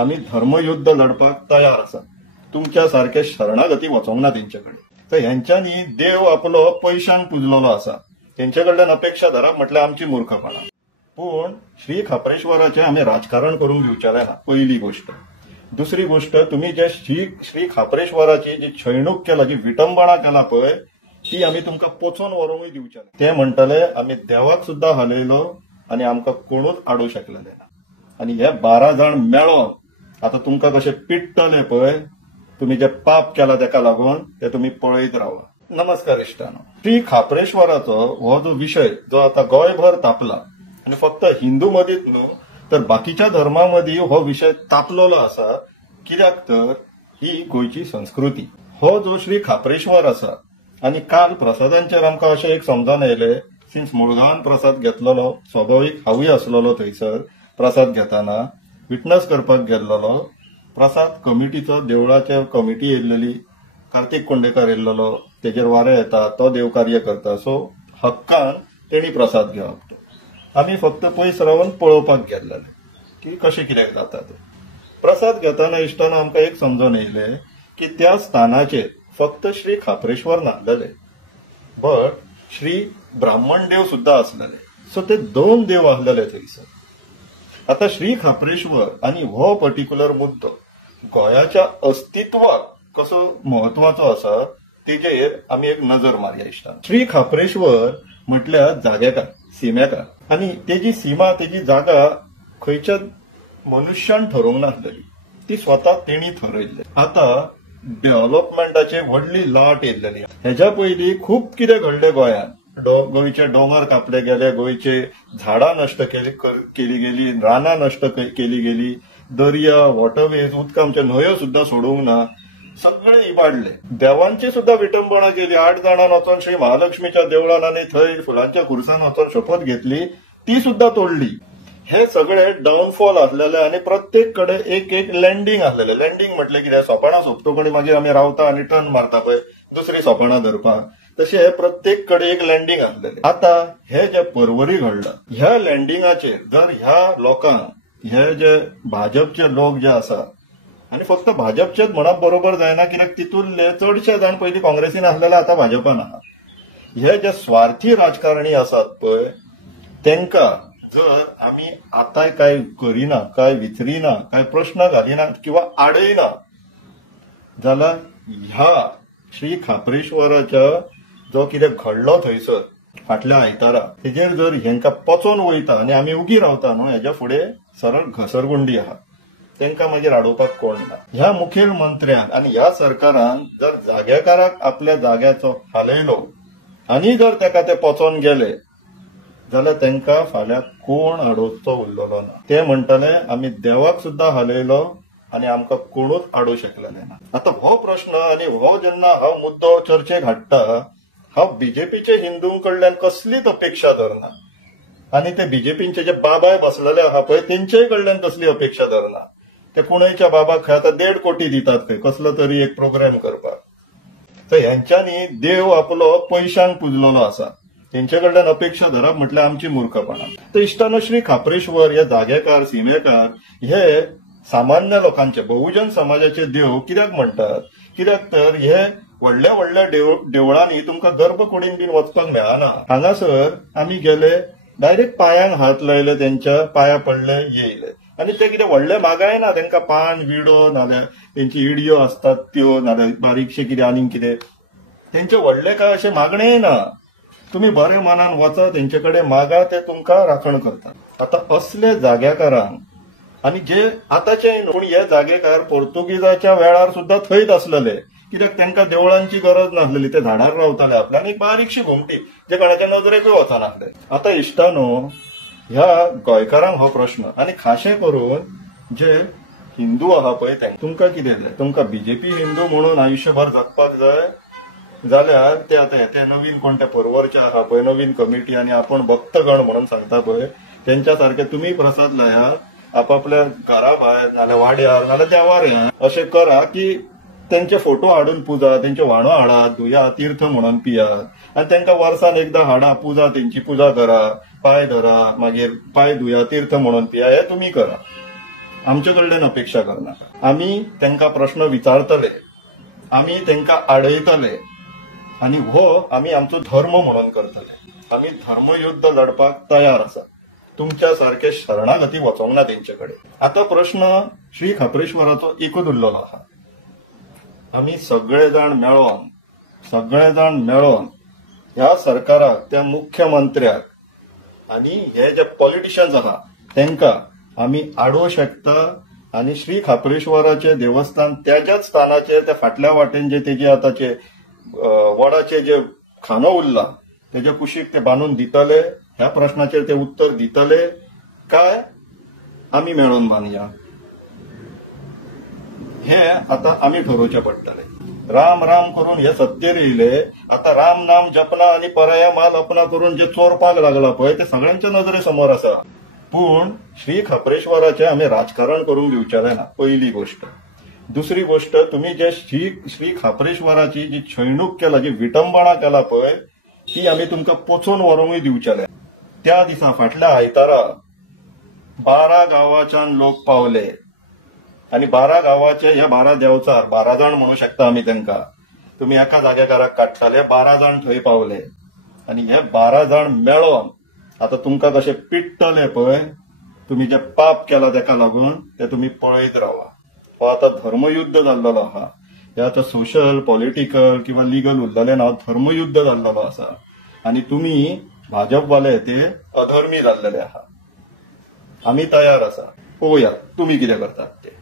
आम्ही धर्मयुद्ध लढपाक तयार आसा. तुमच्या सारखे शरणागती वचोंक ना तेंच्याकडे. तर ह्यांच्यानी देव आपलो पैशांक पुजलेलो आसा. तेंचे कडल्यान अपेक्षा धरप म्हटल्यार आमची मूर्खपणा. पण श्री खापरेश्वराचे आम्ही राजकारण करून घेवचेले ना, पहिली गोष्ट. दुसरी गोष्ट, तुम्ही जे श्री खापरेश्वराची जी छळणूक केला, जी विटंबना केला पळय, ती आम्ही तुमकां पोचोन व्हरूंकय दिवचे. ते म्हणटले आम्ही देवाक सुद्धा हलयलो आणि आमकां कोणूच आडू शकलेले ना. आणि हे 12 जण मेळोन आता तुमकां कशे पिट्टले पळय, तुम्ही जे पाप केला तेका लागून ते तुम्ही पळयत रावा. नमस्कार इश्टानो. श्री खापरेश्वराचो हो जो विषय जो आता गोंयभर तापला, आणि फक्त हिंदू मदींच न्हू तर बाकीच्या धर्मांमदी हो विषय तापलेलो आसा. कित्याक तर ही गोंयची संस्कृती. हो जो श्री खापरेश्वर आसा, आणि काल प्रसादांचेर आमकां अशें एक समजून येयलें, सिन्स मुळगांवान प्रसाद घेतलेलो, स्वाभावीक हांवूय आसलेलो थंयसर प्रसाद घेताना, विटनस करपाक गेल्लो. प्रसाद कमिटीचो देवळाच्या कमिटी येयल्लेली, कार्तिक कोंडेकार येयल्लो, तेजेर वारें येता, तो देवकार्य करता. सो हक्कान तेणी प्रसाद घेवप. आमी फक्त पयस रावन पळोवपाक गेल्ले की कशें कित्याक जाता ते. प्रसाद घेताना इश्टान आमकां एक समजून येयलें की त्या स्थानाचेर फक्त श्री खापरेश्वर नासलेले, बट श्री ब्राह्मण देव सुद्धा असलेले. सो ते 2 देव आसलेले थंयसर. आता श्री खापरेश्वर आणि हो पर्टिक्युलर मुद्दो गोंयाच्या अस्तित्वाक कसो महत्वाचो आसा तेजेर आमी एक नजर मारया इश्टान. श्री खापरेश्वर म्हटल्यार जागेकार, सीमेकार, आणि तेजी सीमा, तेजी जागा खंयच्या मनुष्यान ठरोवंक नासलेली, ती स्वता तेणी ठरयल्ली. आता डेव्हलपमेंटाची व्हडली लाट येयल्लेली. हेच्या पयलीं खूब कितें घडलें गोंयांत. गोंयचे दोंगर कापले गेले, गोंयचे झाडां नश्ट केली गेली, रानां नश्ट केली गेली, दर्या, वॉटरवेज, उदकांचे न्हंयो सुद्धा सोडूंक ना, सगळे इबाडले. देवांची सुद्धा विटंबना केली. 8 जाणां वचोन श्री महालक्ष्मीच्या देवळान आणि थंय फुलांच्या खुर्सान वचोन शपथ घेतली, ती सुद्धा तोडली. हे सगळे डाऊनफॉल आसलेले, आणि प्रत्येक कडे एक एक लँडिंग आसलेले. लँडिंग म्हटले कितें, सोपाणा सोंपतकच मागीर आमी रावता आणि टर्न मारता पळय दुसरी सोपाणा धरपाक, तशें प्रत्येक कडे एक लँडिंग आसलेले. आता हे जे परवरी घडलं, ह्या लँडिंगाचेर जर ह्या लोकांक, हे जे भाजपचे लोक जे आसा, आणि फक्त भाजपचेच म्हणप बरोबर जायना, कित्याक तितूंतले चडशे जाण पयलीं काँग्रेसीन आसलेले आता भाजपान आहात. हे जे स्वार्थी राजकारणी आसात पळय, तांकां जर आमी आतांय काय करिना, काय विचरिना, काय प्रश्न घालिना किंवा आडयना, जाल्यार ह्या श्री खापरेश्वराच्या जो कितें घडलो थंयसर फाटल्या आयतारा, तेजेर जर हेंकां पचोन वयता आनी आमी उगी रावता न्हू, हेच्या फुडें सरळ घसरगुंडी आहा. तांकां मागीर आडोवपाक कोण ना. ह्या मुखेलमंत्र्यान आनी ह्या सरकारान जर जाग्याकाराक आपल्या जाग्याचो हालयलो आनी जर ताका ते पचोन गेले, जाल्यार तांकां फाल्यां कोण आडोवचो उरलेलो ना. ते म्हणटले आमी देवाक सुद्धा हालयलो आणि आमकां कोणूच आडू शकलेले ना. आता हो प्रश्न आणि हो जेन्ना हांव मुद्दो चर्चेक हाडटा, हांव बीजेपीचे हिंदूंकडल्यान कसलीच अपेक्षा धरना, आणि ते बीजेपीचे जे बाबाय बसलेले आहा पळय तेंच्याय कडल्यान कसली अपेक्षा धरना. ते कुणयच्या बाबाक खंय आता 1.5 कोटी दितात खंय कसलो तरी एक प्रोग्राम करपाक. तर ह्यांच्यांनी देव आपलो पैशांक पुजलेलो आसा. तेंचे कडल्यान अपेक्षा धरप म्हटल्यार आमची मूर्खपणा. तर इश्टानो, श्री खापरेश्वर हे जागेकार, सीमेकार हे सामान्य लोकांचे, बहुजन समाजाचे देव कित्याक म्हणटात? कित्याक तर हे व्हडल्या व्हडल्या देवळांनी तुमकां गर्भकुडीन बीन वचपाक मेळना. हांगासर आमी गेले, डायरेक्ट पांयांक हात लायले, तेंच्या पांया पडले, येयले. आणि ते कितें व्हडले मागायना, तांकां पान, विडो, नाल्यार तेंची इडयो असतात त्यो, नाल्यार बारीकशे कितें आनीक कितें, तेंचे व्हडले काय अशें मागणेय ना. तुम्ही बरे मनान वचा, तेंचे कडेन मागा, ते तुमकां राखण करतात. आता असले जाग्याकारांक, आणि जे आताचे पूण हे जागेकार पोर्तुगीजाच्या वेळार सुद्धा थंयच आसलेले, कित्याक तांकां देवळांची गरज नासलेली, ते झाडार रावताले आपल्यान एक बारीकशी घुमटी, जे कोणाच्या नजरेकूय वचनासले. आता इश्टानो, ह्या गोंयकारांक हो प्रश्न, आणि खाशें करून जे हिंदू आहा पळय तुमकां कितें जाय? तुमकां बीजेपी हिंदू म्हणून आयुष्यभर जगपाक जाय जाल्यार ते आता ते नवीन कोणते परवरचे आहा पळय, नवीन कमिटी, आणि आपण भक्तगण म्हणून सांगता पळय, तेंच्या सारखे तुम्ही प्रसाद लाया, आपापल्या घरा भायर नाल्यार वाड्यार नाल्यार देवाऱ्यार अशें करा की त्यांचे फोटो हाडून पुजा, तेंचे व्हाणो हाडात, धुया, तीर्थ म्हणून पियात, आणि तांकां वर्सान एकदां हाडा, पुजा, तेंची पुजा करा, पांय धरा, मागीर पांय धुया, तीर्थ म्हणून पिया, हे तुम्ही करा. आमचे कडल्यान अपेक्षा करनाका. आमी तांकां प्रश्न विचारतले, आमी तांकां आडयतले आनी हो आमी आमचो धर्म म्हणून करतले. आमी धर्मयुद्ध लढपाक तयार आसा. तुमच्या सारखे शरणागती वचोंक ना तेंचे कडेन. आता प्रश्न श्री खापरेश्वराचो एकूच उरलेलो आहा. आमी सगळे जाण मेळोन ह्या सरकाराक, त्या मुख्यमंत्र्याक आनी हे जे पॉलिटिशियन्स आहा तांकां आमी आडोवंक शकता. आनी श्री खापरेश्वराचे देवस्थान त्याच्याच स्थानाचेर त्या फाटल्या वाटेन जे तेजे आतांचे वडाचे जे खानो उरला तेजे कुशीक ते बांदून दितले. ह्या प्रश्नाचेर ते उत्तर दितले काय आमी मेळोन बांदया, हे आता आमी ठरोवचें पडटलें. राम राम करून हे सत्तेर येयले, आता राम नाम जपना आनी पराया माल अपना करून जे चोरपाक लागला पळय ते सगळ्यांच्या नजरे समोर आसा. पूण श्री खापरेश्वराचें आमी राजकारण करूंक दिवचें ना, पहिली गोष्ट. दुसरी गोष्ट, तुम्ही जे श्री खापरेश्वराची जी छळणूक केला, जी विटंबना केला पळय ती आमी तुमकां पोचोवन व्हरूंकय दिवचेले. त्या दिसा फाटल्या आयतारा 12 गांवाच्यान लोक पावले आनी 12 गांवाचे ह्या 12 देंवचार 12 जाण म्हणू शकता आमी तांकां. तुमी एका जाग्याकाराक काडटाले, 12 जाण थंय पावले आनी हे 12 जाण मेळोन आता तुमकां कशे पिट्टले पळय, तुमी जे पाप केला ताका लागून ते तुमी पळयत रावा. हो आता धर्मयुद्ध जाल्लो आहा. हे आता सोशल, पॉलिटिकल किंवा लिगल उरलेले ना, धर्मयुद्ध जाल्लो आसा. आनी तुमी भाजपवाले ते अधर्मी जाल्लेले आहा. आमी तयार आसा, पळोवया तुमी कितें करतात ते.